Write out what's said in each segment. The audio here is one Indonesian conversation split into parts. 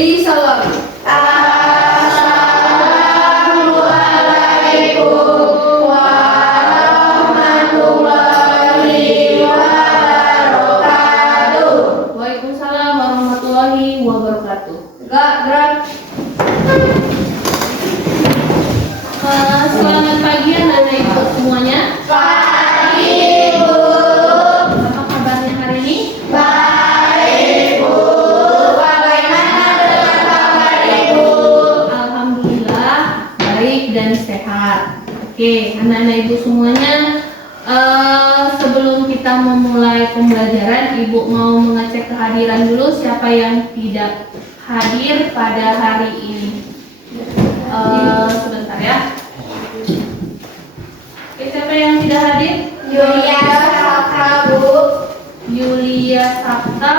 Salam. Assalamualaikum warahmatullahi wabarakatuh. Waalaikumsalam warahmatullahi wabarakatuh. Gerak. Selamat pagi anak-anak ibu semuanya. Pagi, Bu. Apa kabarnya hari ini? Baik, Bu. Bagaimana dengan kabar Ibu? Alhamdulillah baik dan sehat. Oke, anak-anak ibu semuanya, sebelum kita memulai pembelajaran, ibu mau mengecek kehadiran dulu siapa yang tidak hadir pada hari ini. Sebentar ya. Oke, siapa yang tidak hadir? Yulia Sabta, Bu. Yulia Sabta,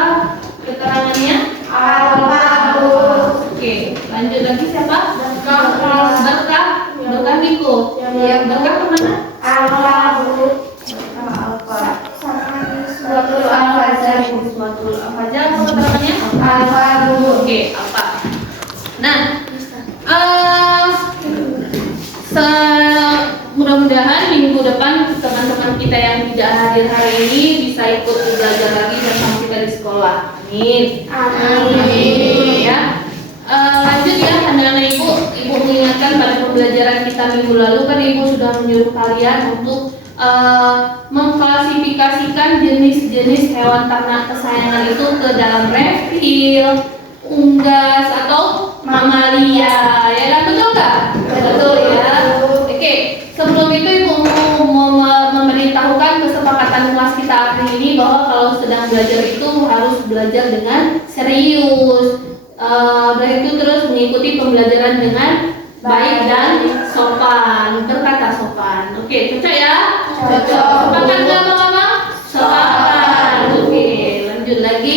keterangannya? Alfa, Bu. Oke, lanjut lagi siapa? Berkah. Berkah Miko. Iya. Berkah kemana? Alfa, Bu. Suatul Al-Fajr, Bu. Suatul Al-Fajr, apa keterangannya? Alfa, Bu. Oke, apa? Nah, mudah-mudahan minggu depan teman-teman kita yang tidak hadir hari ini bisa ikut belajar lagi bersama kita di sekolah. Amin. Amin. Ya. Lanjut ya, anak-anak ibu mengingatkan pada pembelajaran kita minggu lalu kan ibu sudah menyuruh kalian untuk mengklasifikasikan jenis-jenis hewan ternak kesayangan itu ke dalam reptil, unggas atau mamalia. Ya kan, betul nggak? Betul ya. Oke, sebelum itu ibu mau memberitahukan kesepakatan kelas kita hari ini bahwa kalau sedang belajar itu harus belajar dengan serius. Dan itu terus mengikuti pembelajaran dengan baik dan sopan, berkata sopan. Oke, cocok ya? Cocok. Sepakat nggak abang-abang? Sepakat. Oke, lanjut lagi.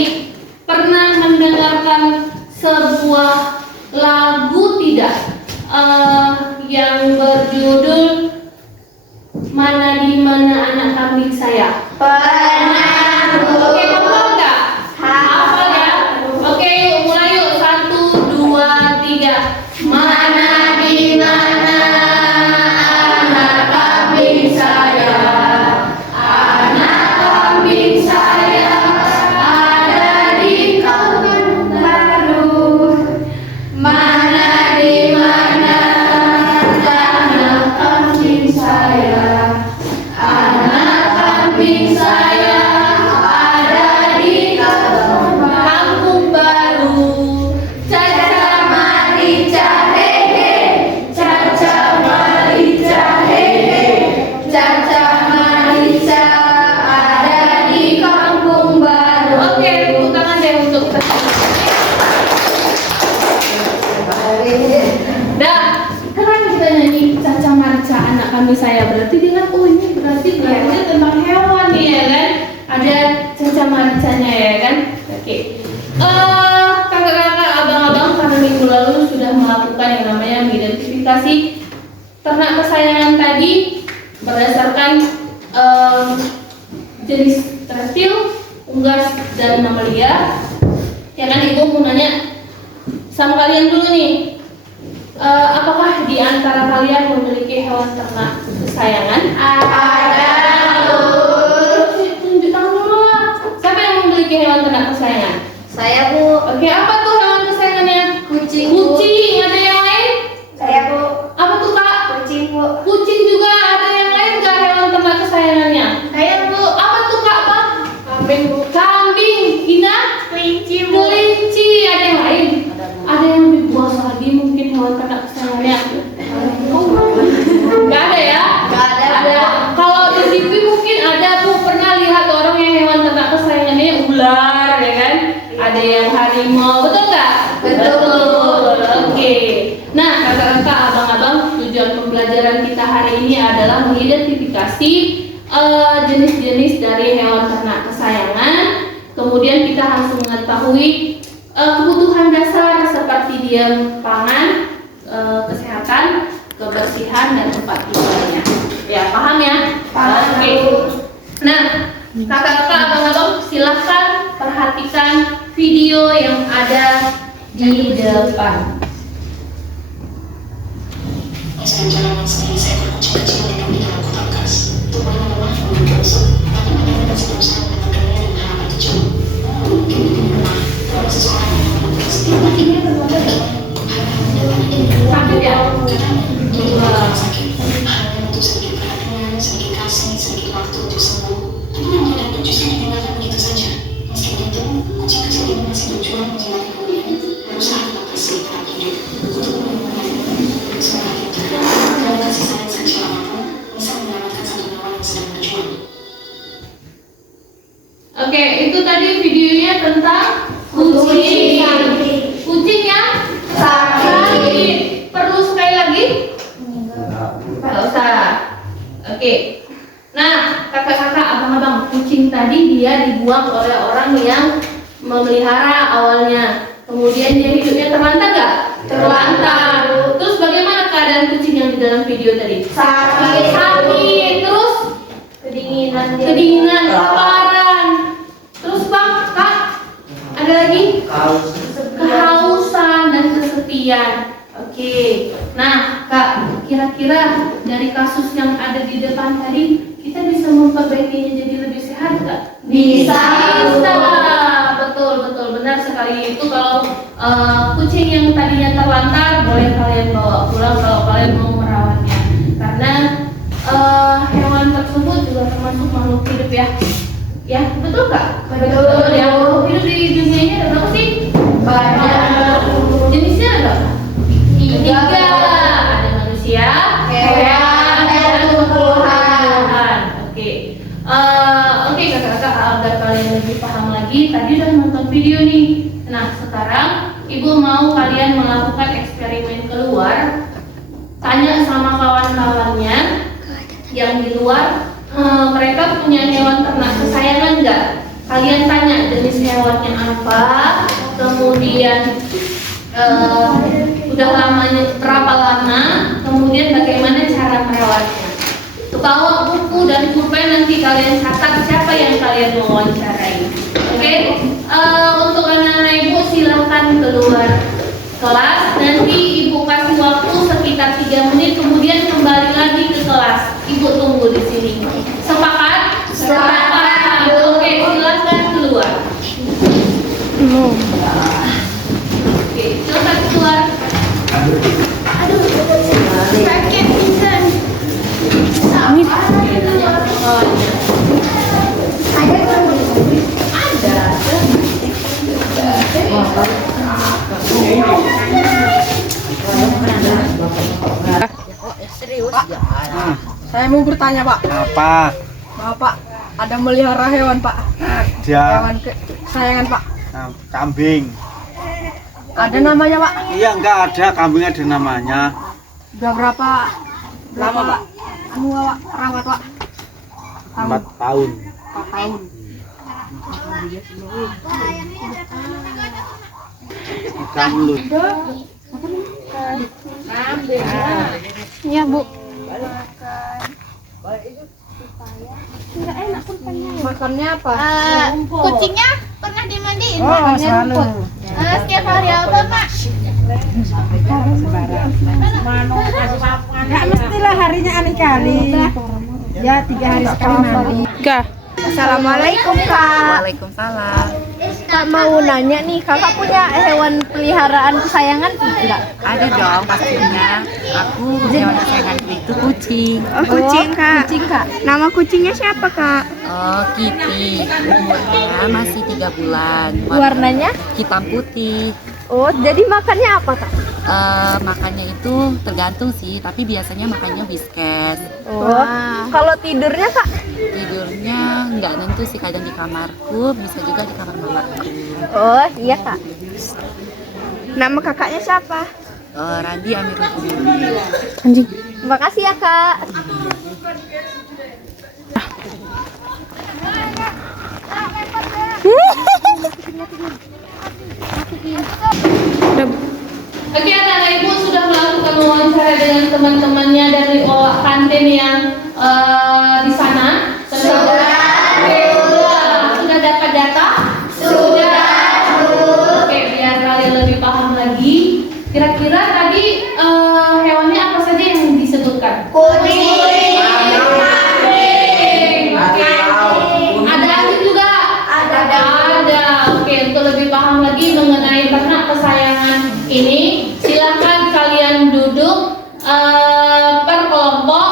Pernah mendengarkan sebuah lagu tidak? Yang berjudul Mana di Mana Anak Kambing Saya? Pernah, Bu. Oke, hafal nggak? Hafal ya? Oke, yuk mulai yuk. 1, 2, 3. Mana di mana anak kambing saya? Anak kambing saya ada di kampung baru. Mana di mana anak kambing saya? Anak kambing saya ada di kampung baru. Caca marica hehe, caca marica hehe, caca marica ada di kampung baru. Oke, tepuk tangan deh untuk Dah, keren kita nyanyi Caca Marica Anak Kambing Saya. Berarti dia kan, oh ini berarti lagunya tentang hewan nih ya kan? Ada Caca Maricanya ya kan? Oke. Kakak-kakak, abang-abang pada minggu lalu sudah melakukan yang namanya mengidentifikasi ternak kesayangan tadi berdasarkan jenis reptil, unggas, dan mamalia. Ya kan, ibu mau nanya sama kalian dulu nih. Apakah di antara kalian memiliki hewan ternak kesayangan? Ada, Bu. Tunjuk tangan dulu lah. Siapa yang memiliki hewan ternak kesayangan? Saya, Bu. Oke, apa tuh hewan kesayangannya? Kucing, Bu. Kucing. Ada yang lain? Saya, Bu. Apa tuh kak? Kucing, Bu. Kucing juga. Ada yang lain nggak hewan ternak kesayangannya? Saya, Bu. Apa tuh kak? Apa? Kambing, Bu. Kambing. Ina? Kelinci, Bu. Kelinci. Ada yang lain? Ada yang lebih buas lagi mungkin hewan ternak kesayangannya? Nggak ada ya? Nggak ada, Bu. Ada. Kalau di TV mungkin ada, Bu, pernah lihat orang yang hewan ternak kesayangannya ular ya kan? Ada yang harimau, betul nggak? Betul. Oke. Nah, kakak-kakak, abang-abang, tujuan pembelajaran kita hari ini adalah mengidentifikasi jenis-jenis dari hewan ternak kesayangan. Kemudian kita harus mengetahui kebutuhan dasar seperti dia pangan, kesehatan, kebersihan, dan tempat tinggalnya. Ya, paham ya? Paham. Oke. Nah, kakak-kakak, abang-abang, silahkan perhatikan video yang ada di depan. Sedang jalan sekali seekor kucing kecil mengendap di dalam kotak bekas. Tubuhnya lemah dan berkerusuk, tapi matanya masih berusaha menenangkannya dengan harapan kecil. Mungkin itu lemah, kalau seseorang yang menemukan setiap hatinya harapan menjalani ini. Sakit ya? Karena sakit, hanya butuh sedikit perhatian, sedikit kasih, sedikit waktu untuk sembuh. Tapi namun dan justru ditinggalkan begitu saja. Meski begitu, kucing kecil ini masih berjuang menjilat kemudian, berusaha tetap bersih dalam hidup untuk menemukan semua hati dan kasih sayang sekecil apapun bisa menyelamatkan satu nyawa yang sedang berjuang. Oke, itu tadi videonya tentang kucing. Kucing yang sakit. Perlu sekali lagi? Nggak usah. Oke. Nah, kakak-kakak, abang-abang, kucing tadi dia dibuang oleh orang yang memelihara awalnya. Kemudian dia hidupnya terlantar nggak? Terlantar. Terus bagaimana keadaan kucing yang di dalam video tadi? Sakit. Terus kedinginan, kelaparan. Terus bang, kak, ada lagi? Kehausan dan kesepian. Oke. Nah, kak, kira-kira dari kasus yang ada di depan tadi, kita bisa memperbaikinya jadi lebih sehat nggak? Bisa. Betul, benar sekali. Itu kalau kucing yang tadinya terlantar, boleh kalian bawa pulang kalau kalian mau merawatnya. Karena hewan tersebut juga termasuk makhluk hidup ya. Ya, betul nggak? Betul. Yang makhluk hidup di dunia ini ada berapa sih? Banyak. Jenisnya ada berapa? Tiga. Ada manusia, hewan, dan tumbuhan. Oke. Oke kakak-kakak, agar kalian lebih paham lagi, tadi udah nonton video nih. Nah, sekarang ibu mau kalian melakukan eksperimen keluar. Tanya sama kawan-kawannya yang di luar, mereka punya hewan ternak kesayangan nggak? Kalian tanya jenis hewannya apa, kemudian udah lamanya berapa lama, kemudian bagaimana cara merawatnya. Bawa buku dan pulpen, nanti kalian catat siapa yang kalian mau wawancarai. Oke? Untuk anak-anak ibu silahkan keluar kelas. Nanti ibu kasih waktu sekitar 3 menit, kemudian kembali lagi ke kelas. Ibu tunggu di sini. Sepakat? Sepakat. Oke, silahkan keluar. Oke, silahkan keluar. Sakit pisan. Saya mau bertanya, Pak. Apa? Bapak ada melihara hewan, Pak? Ada. Hewan kesayangan, Pak. Kambing. Ada namanya, Pak? Iya, enggak ada. Kambing ada namanya. Udah berapa lama, Pak? Pak, rawat, Pak? 4 tahun. 4 tahun. Mulut. Iya, Bu. Makannya apa? Kucingnya pernah dimandiin? Oh, selalu. Setiap hari apa, Mak? Nggak mestilah harinya aneh kali. Ya 3 hari sekali mandi. Assalamualaikum, Kak. Waalaikumsalam. Kak mau nanya nih, kakak punya hewan peliharaan kesayangan enggak? Ada dong pastinya. Aku hewan kesayanganku itu kucing. Oh, kucing, Kak. Nama kucingnya siapa, Kak? Oh, Kitty. Umurnya masih 3 bulan. Warnanya? Hitam putih. Oh, jadi makannya apa, Kak? Makannya itu tergantung sih, tapi biasanya makannya whiskas. Oh, kalau tidurnya, Kak? Tidurnya nggak nentu sih, kadang di kamarku, bisa juga di kamar mamaku. Oh, iya, Kak. Nama kakaknya siapa? Randi Amirul Kumudi. Terima kasih ya, Kak. Oke, anak-anak ibu sudah melakukan wawancara dengan teman-temannya dari olah kantin yang di sana. Sudah dapat data? Sudah. Oke, biar kalian lebih paham ini silahkan kalian duduk per kelompok.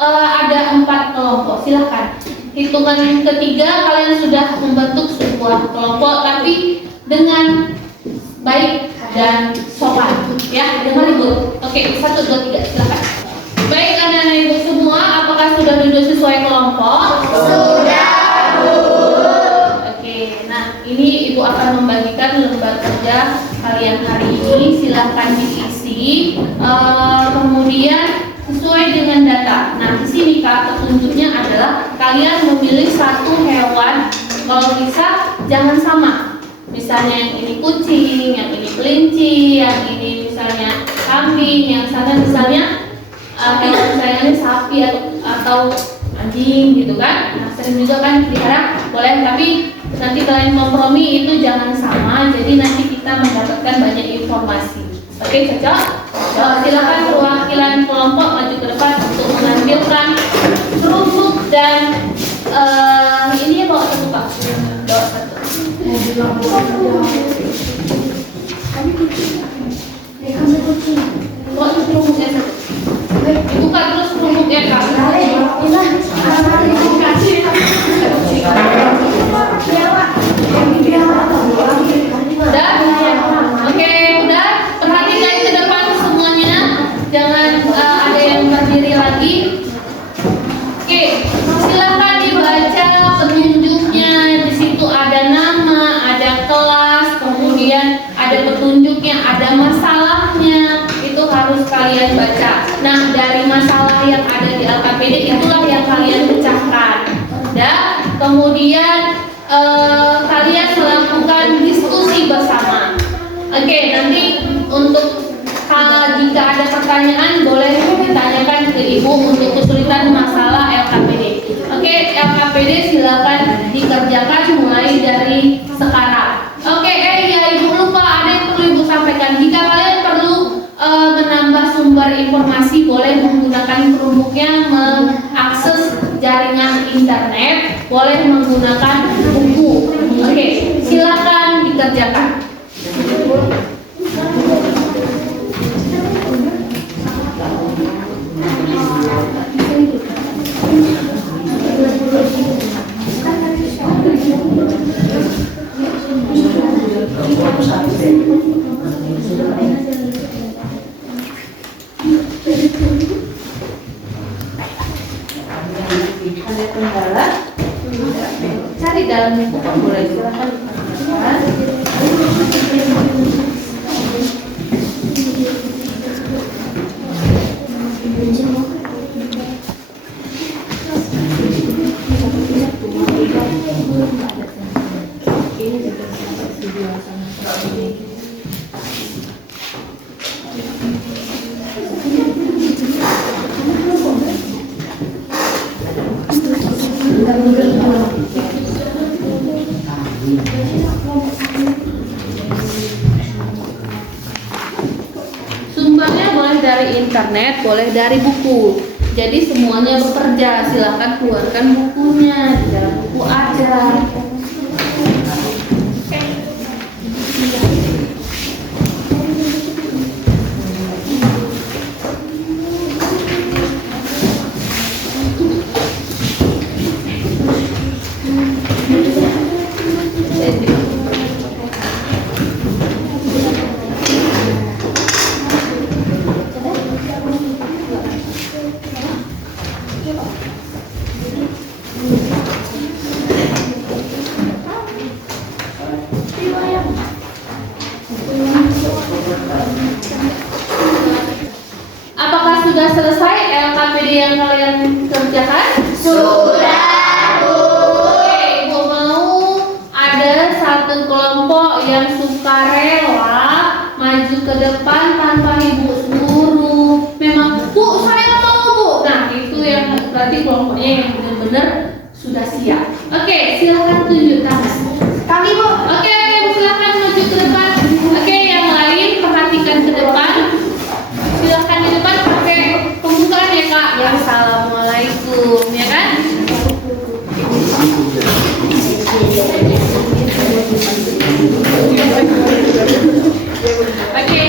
Ada 4 kelompok. Silahkan. Hitungan ketiga kalian sudah membentuk sebuah kelompok, tapi dengan baik dan sopan. Ya, dengar ibu. Oke, 1, 2, 3. Silahkan. Baik anak-anak ibu semua, apakah sudah duduk sesuai kelompok? Sudah, Bu. Oke, nah ini ibu akan membagikan lembar kerja kalian hari ini. Silahkan diisi. Kemudian sesuai dengan data. Nah, di sini Kak, petunjuknya adalah kalian memilih satu hewan. Kalau bisa jangan sama. Misalnya yang ini kucing, yang ini kelinci, yang ini misalnya kambing, yang sana misalnya hewan kesayangannya sapi atau anjing gitu kan. Nah, sering juga kan pelihara boleh, tapi nanti kalian kompromi itu jangan sama. Jadi nanti kita mendapatkan banyak informasi. Oke, cocok? Silakan perwakilan kelompok maju ke depan untuk menampilkan perunggu dan ini bawa satu Pak. Bawa satu. Bawa perungguknya satu. Dibuka terus perungguknya Kak. Udah? Oke, udah. Perhatikan ke depan semuanya. Jangan ada yang berdiri lagi. Oke, silakan dibaca petunjuknya. Di situ ada nama, ada kelas, kemudian ada petunjuknya, ada masalahnya. Itu harus kalian baca. Nah, dari masalah yang ada di LKPD itulah yang kalian pecahkan. Dan kemudian kalian melakukan diskusi bersama. Oke, nanti untuk jika ada pertanyaan boleh ditanyakan ke ibu untuk kesulitan masalah LKPD. Oke, LKPD silakan dikerjakan mulai dari sekarang. Oke, ya ibu lupa ada yang perlu ibu sampaikan. Jika kalian perlu menambah sumber informasi boleh menggunakan Chromebooknya mengakses jaringan internet, boleh menggunakan buku. Oke, silakan dikerjakan. Ada kendala? Cari dalam buku Pak, boleh silakan. Sumbernya boleh dari internet, boleh dari buku. Jadi semuanya bekerja. Silakan keluarkan bukunya, di dalam buku aja. Apakah sudah selesai LKPD yang kalian kerjakan? Sudah, Bu. Oke, Ibu mau ada satu kelompok yang sukarela maju ke depan tanpa Ibu suruh. Memang, Bu, saya mau, Bu. Nah, itu yang berarti kelompoknya yang benar-benar sudah siap. Oke, silakan tunjuk tangan. Kami, Bu. Oke, silakan maju ke depan. Oke, yang lain perhatikan ke depan. Silakan di depan pakai pembukaan ya Kak. Ya, assalamualaikum, ya kan? Oke,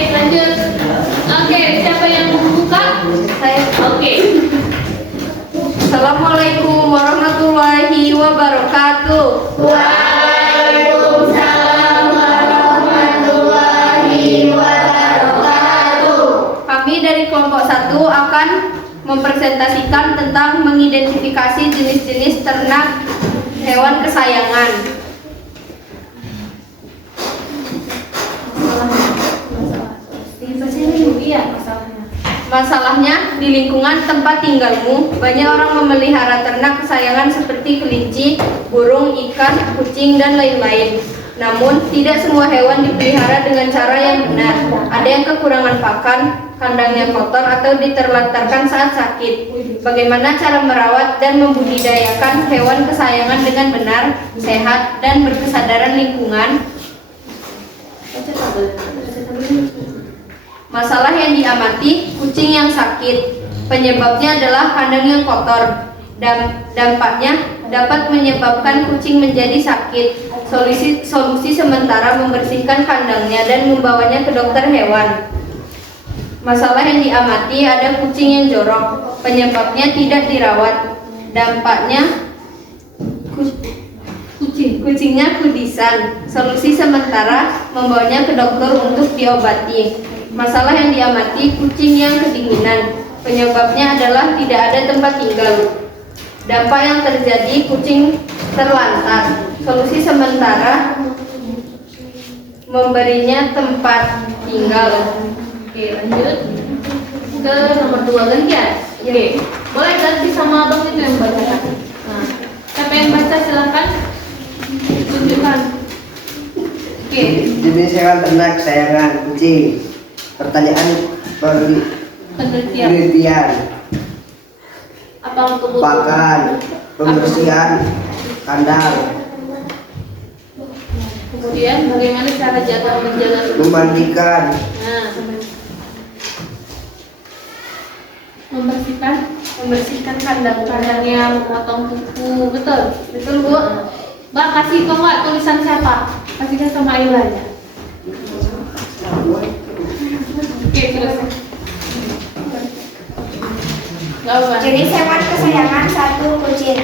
mempresentasikan tentang mengidentifikasi jenis-jenis ternak hewan kesayangan. Masalahnya, di lingkungan tempat tinggalmu, banyak orang memelihara ternak kesayangan seperti kelinci, burung, ikan, kucing, dan lain-lain. Namun, tidak semua hewan dipelihara dengan cara yang benar. Ada yang kekurangan pakan, kandangnya kotor, atau diterlantarkan saat sakit. Bagaimana cara merawat dan membudidayakan hewan kesayangan dengan benar, sehat, dan berkesadaran lingkungan? Masalah yang diamati, kucing yang sakit. Penyebabnya adalah kandang yang kotor. Dampaknya dapat menyebabkan kucing menjadi sakit. Solusi sementara membersihkan kandangnya dan membawanya ke dokter hewan. Masalah yang diamati, ada kucing yang jorok. Penyebabnya tidak dirawat. Dampaknya kucingnya kudisan. Solusi sementara membawanya ke dokter untuk diobati. Masalah yang diamati, kucing yang kedinginan. Penyebabnya adalah tidak ada tempat tinggal. Dampak yang terjadi, kucing terlantar. Solusi sementara memberinya tempat tinggal. Oke, lanjut ke nomor 2 gantian. Oke, boleh ganti sama abang itu yang baca. Nah, siapa yang baca silahkan tunjukkan. Oke. Jenis hewan ternak kesayangan kucing. Pertanyaan penelitian. Apa kebutuhan? Pakan, pembersihan kandang, Kemudian bagaimana cara menjaga memandikan, Nah, membersihkan kandang yang memotong kuku. Betul Bu. Mbak, kasih kok Mbak tulisan siapa? Kasihkan sama Ayla ya. Oke, terus. Jenis hewan kesayangan 1 kucing.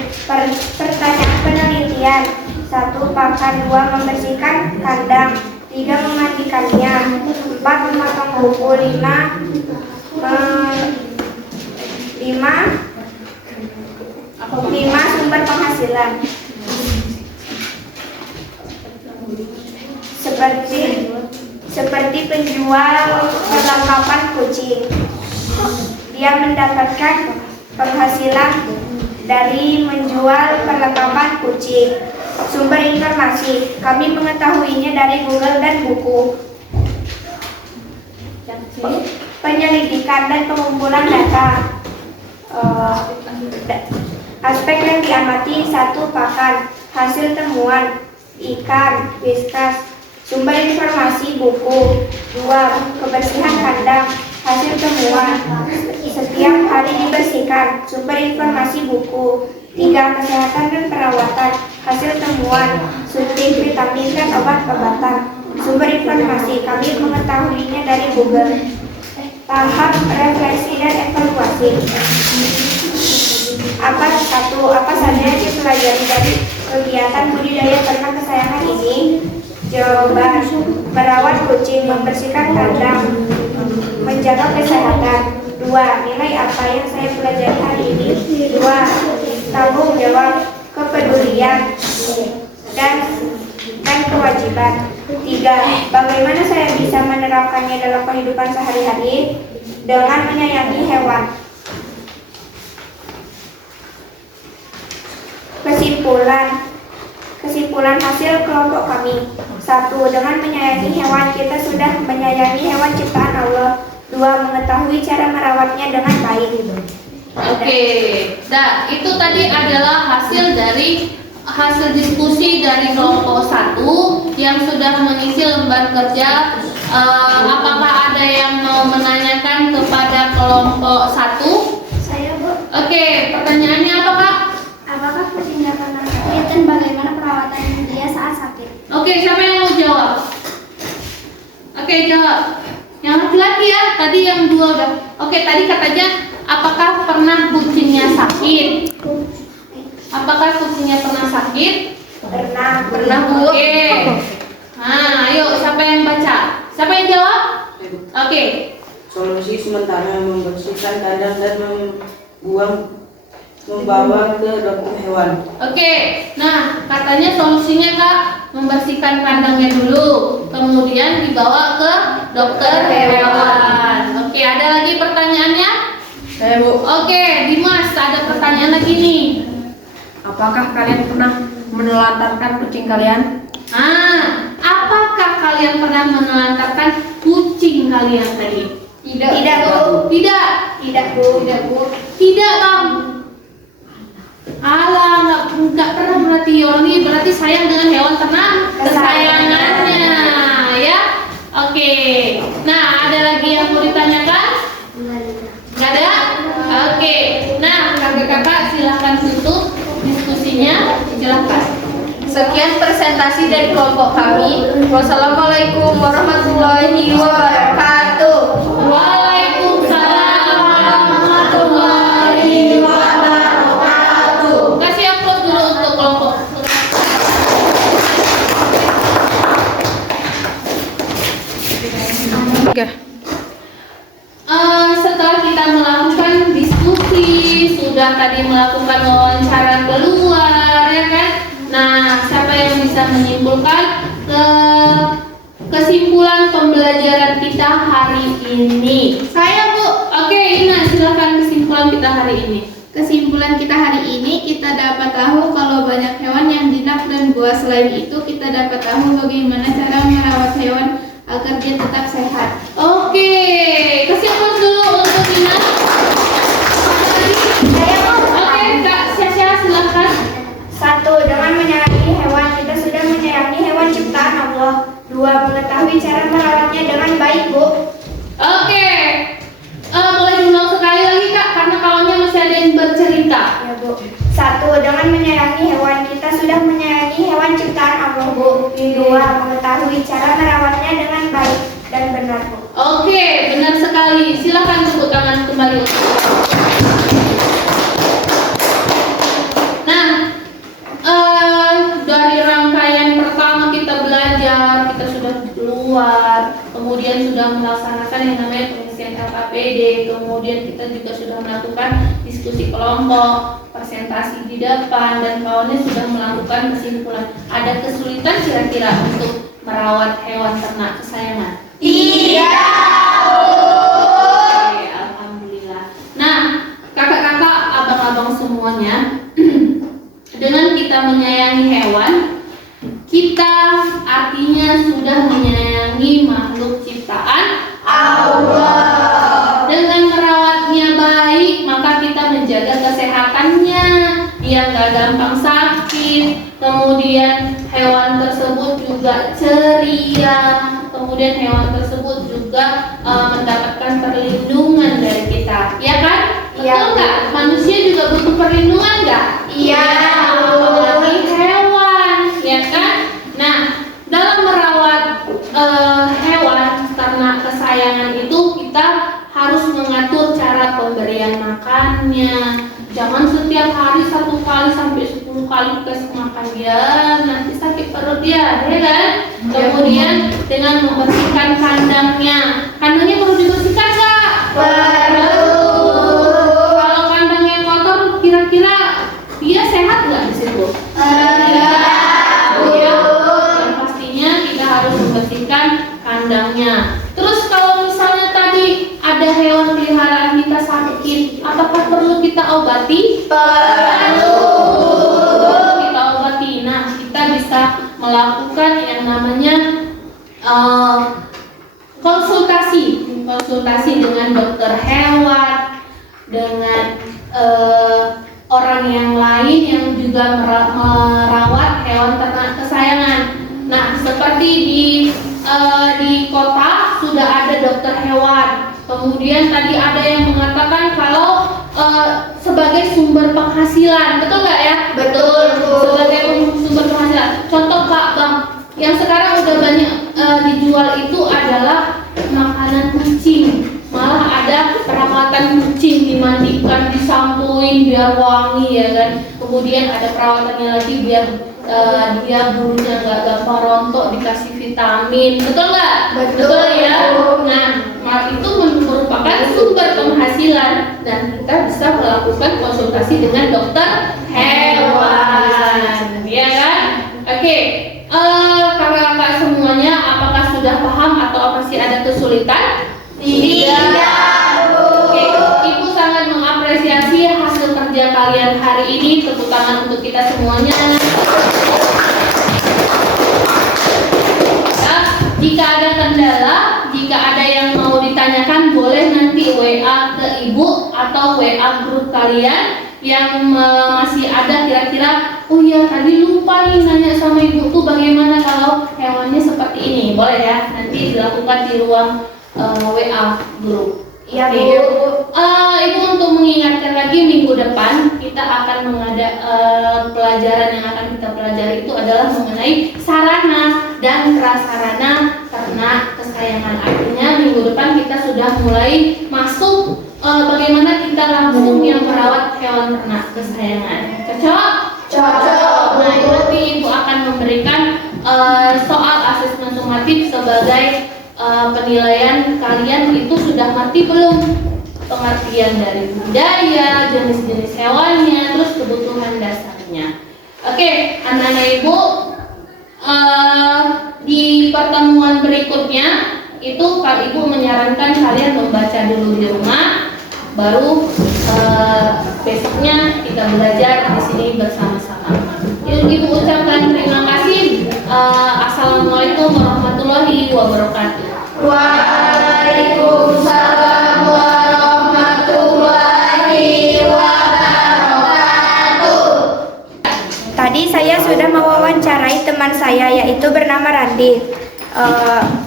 Pertanyaan penelitian 1. Pakan. 2. Membersihkan kandang. 3. Memandikannya. 4. Memotong kuku. 5. Sumber penghasilan. Seperti penjual perlengkapan kucing. Dia mendapatkan penghasilan dari menjual perlengkapan kucing. Sumber informasi, kami mengetahuinya dari Google dan buku. Penyelidikan dan pengumpulan data. Aspek yang diamati 1. Pakan. Hasil temuan ikan, whiskas. Sumber informasi buku. 2. Kebersihan kandang. Hasil temuan setiap hari dibersihkan. Sumber informasi buku. 3. Kesehatan dan perawatan. Hasil temuan suntik, vitamin, dan obat-obatan. Sumber informasi kami mengetahuinya dari Google. Tahap refleksi dan evaluasi. Apa saja yang dipelajari dari kegiatan budidaya ternak kesayangan ini? Jawaban: merawat kucing, membersihkan kandang, menjaga kesehatan. 2. Nilai apa yang saya pelajari hari ini? 2. Tanggung jawab, kepedulian, dan kewajiban. 3. Bagaimana saya bisa menerapkannya dalam kehidupan sehari-hari? Dengan menyayangi hewan. Kesimpulan hasil kelompok kami. 1. Dengan menyayangi hewan, kita sudah menyayangi hewan ciptaan Allah. 2. Mengetahui cara merawatnya dengan baik. Oke. Nah, itu tadi adalah hasil diskusi dari kelompok 1 yang sudah mengisi lembar kerja. Apakah ada yang mau menanyakan kepada kelompok 1? Saya, Bu. Oke, pertanyaannya apa, Kak? Apakah kucing dapat sakit dan bagaimana perawatan dia saat sakit? Oke, siapa yang mau jawab? Oke, jawab. Yang laki-laki ya, tadi yang 2 udah. Oke, tadi katanya apakah pernah kucingnya sakit? Apakah kucingnya pernah sakit? Pernah, Bu. Oke. Nah, ayo siapa yang baca? Siapa yang jawab? Oke. Solusi sementara membersihkan kandang dan membawa ke dokter hewan. Oke, nah katanya solusinya Kak, membersihkan kandangnya dulu, kemudian dibawa ke dokter hewan. Oke, ada lagi pertanyaannya? Saya Bu, Oke, Dimas, ada pertanyaan lagi nih. Apakah kalian pernah menelantarkan kucing kalian? Apakah kalian pernah menelantarkan kucing kalian tadi? Tidak, Bu. Tidak. Tidak, Bu. Tidak, Bu. Tidak, Bang. Alah, nggak pernah berarti orang ini berarti sayang dengan hewan ternak kesayangannya, ya. Oke. Nah, ada lagi yang mau ditanyakan? Nggak ada? Oke. Nah, kakak-kakak silahkan tutup diskusinya. Silahkan. Sekian presentasi dari kelompok kami. Wassalamualaikum warahmatullahi wabarakatuh. Waalaikumsalam warahmatullahi wabarakatuh. Kasih aplaus dulu untuk kelompok. Setelah kita melakukan diskusi, sudah tadi melakukan wawancara keluar, ya kan? Nah, siapa yang bisa menyimpulkan kesimpulan pembelajaran kita hari ini? Saya, Bu. Oke, Ina, silakan kesimpulan kita hari ini. Kesimpulan kita hari ini, kita dapat tahu kalau banyak hewan yang jinak dan buas. Selain itu, kita dapat tahu bagaimana cara merawat hewan agar dia tetap sehat. Oke, kasih aplaus dulu untuk Ina. Oke, Kak Syasha, silakan. 1. Dengan menyayangi hewan, kita sudah menyayangi hewan ciptaan Allah. 2. Mengetahui cara merawatnya dengan baik, Bu. Oke, boleh diulang sekali lagi Kak, karena kawannya masih ada yang bercerita. Ya, Bu. 1. Dengan menyayangi hewan, kita sudah menyayangi hewan ciptaan Allah, Bu. 2. Mengetahui cara merawatnya dengan baik dan benar, Bu. Oke, benar sekali. Silakan tepuk tangan kembali. Nah, dari rangkaian pertama kita belajar, kita sudah keluar, kemudian sudah melaksanakan yang namanya pengisian LKPD, kemudian kita juga sudah melakukan diskusi kelompok, presentasi di depan, dan kawannya sudah melakukan kesimpulan. Ada kesulitan kira-kira untuk merawat hewan ternak kesayangan? Iya. Oke, alhamdulillah. Nah, kakak-kakak, abang-abang semuanya, dengan kita menyayangi hewan, kita artinya sudah menyayangi makhluk ciptaan Allah. Dengan merawatnya baik, maka kita menjaga kesehatannya, dia nggak gampang sakit. Kemudian hewan tersebut juga ceria. Kemudian hewan tersebut juga mendapatkan perlindungan dari kita, ya kan? Betul nggak? Manusia juga butuh perlindungan nggak? Iya. Apalagi hewan, ya kan? Nah, dalam merawat hewan ternak kesayangan itu kita harus mengatur cara pemberian makannya. Jangan setiap hari 1 kali sampai 10 kali kasih makan dia, nanti sakit perut dia, ya kan? Kemudian dengan membersihkan kandangnya. Kandangnya perlu dibersihkan nggak? Perlu. Kalau kandangnya kotor, kira-kira dia sehat nggak di situ? Yang pastinya kita harus membersihkan kandangnya. Terus kalau misalnya tadi ada hewan peliharaan kita sakit, apakah perlu kita obati? Perlu. Kita obati. Nah, kita bisa melakukan yang namanya konsultasi dengan dokter hewan, dengan orang yang lain yang juga merawat hewan ternak kesayangan. Nah, seperti di kota sudah ada dokter hewan. Kemudian tadi ada yang mengatakan kalau sebagai sumber penghasilan, betul nggak ya? Betul, Bu. Sebagai sumber penghasilan. Contoh Pak Bang, yang sekarang udah banyak dijual itu adalah makanan kucing. Malah ada perawatan kucing, dimandikan, disampuin biar wangi, ya kan. Kemudian ada perawatannya lagi biar dia bulunya nggak gampang rontok, dikasih vitamin, betul nggak? Betul. ya. Nah, itu merupakan sumber penghasilan dan kita bisa melakukan konsultasi dengan dokter hewan, ya kan? Oke, kakak-kakak semuanya, apakah sudah paham atau masih ada kesulitan? Tidak, Bu. Oke, Ibu sangat mengapresiasi hasil kerja kalian hari ini. Tepuk tangan untuk kita semuanya. Jika ada kendala, jika ada yang mau ditanyakan, boleh nanti WA ke Ibu atau WA grup kalian yang masih ada kira-kira, oh iya tadi lupa nih nanya sama Ibu tuh bagaimana kalau hewannya seperti ini. Boleh ya, nanti dilakukan di ruang WA grup. Iya, Bu. Ibu untuk mengingatkan lagi, minggu depan kita akan pelajaran yang akan kita pelajari itu adalah mengenai sarana dan prasarana ternak kesayangan. Artinya minggu depan kita sudah mulai masuk bagaimana kita langsung yang merawat hewan ternak kesayangan. Cocok? Cocok. Nah, nanti Ibu akan memberikan soal asesmen sumatif sebagai penilaian kalian itu sudah ngerti belum pengertian dari budaya, jenis-jenis hewannya, terus kebutuhan dasarnya. Oke, anak-anak Ibu, di pertemuan berikutnya itu Kak Ibu menyarankan kalian membaca dulu di rumah, baru besoknya kita belajar di sini bersama-sama. Ibu ucapkan terima kasih. Assalamualaikum warahmatullahi wabarakatuh. Waalaikumsalam warahmatullahi wabarakatuh. Tadi saya sudah mewawancarai teman saya yaitu bernama Randi.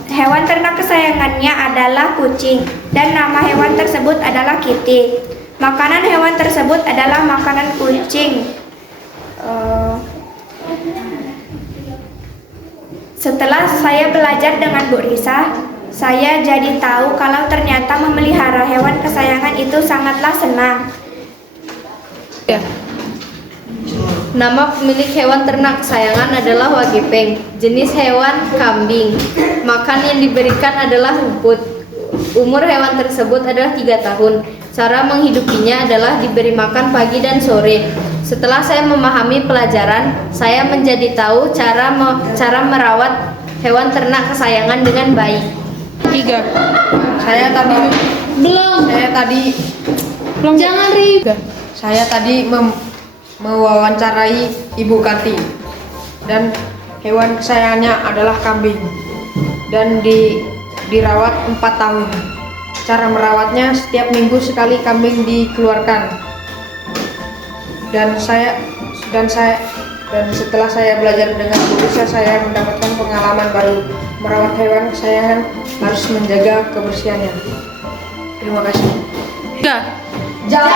Hewan ternak kesayangannya adalah kucing dan nama hewan tersebut adalah Kitty. Makanan hewan tersebut adalah makanan kucing. Setelah saya belajar dengan Bu Risa, saya jadi tahu kalau ternyata memelihara hewan kesayangan itu sangatlah senang. Nama pemilik hewan ternak kesayangan adalah Wagipeng. Jenis hewan kambing. Makan yang diberikan adalah rumput. Umur hewan tersebut adalah 3 tahun. Cara menghidupinya adalah diberi makan pagi dan sore. Setelah saya memahami pelajaran, saya menjadi tahu cara merawat hewan ternak kesayangan dengan baik. 3. Saya tadi Jangan ribut. Saya tadi mewawancarai Ibu Karti dan hewan kesayangannya adalah kambing dan dirawat 4 tahun. Cara merawatnya setiap minggu sekali kambing dikeluarkan. Dan setelah saya belajar dengan Bu Risa, saya mendapatkan pengalaman baru. Merawat hewan kesayangan harus menjaga kebersihannya. Terima kasih. Jangan